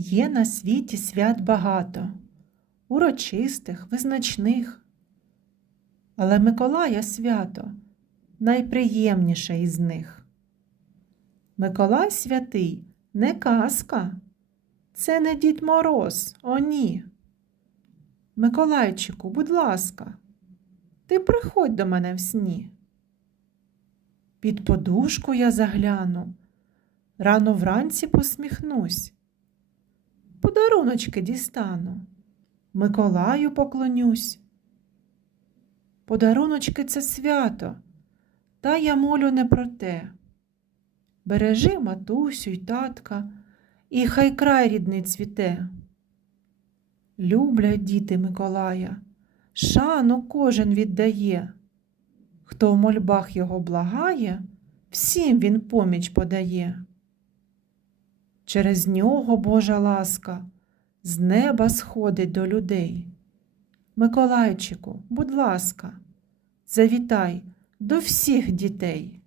Є на світі свят багато, урочистих, визначних. Але Миколая свято найприємніше із них. Миколай святий не казка, це не Дід Мороз, о ні. Миколайчику, будь ласка, ти приходь до мене в сні. Під подушку я загляну, рано вранці посміхнусь, подаруночки дістану, Миколаю поклонюсь. Подаруночки це свято, та я молю не про те. Бережи матусю й татка, і хай край рідний цвіте. Люблять діти Миколая, шану кожен віддає. Хто в мольбах його благає, всім він поміч подає. Через нього Божа ласка з неба сходить до людей. Миколайчику, будь ласка, завітай до всіх дітей.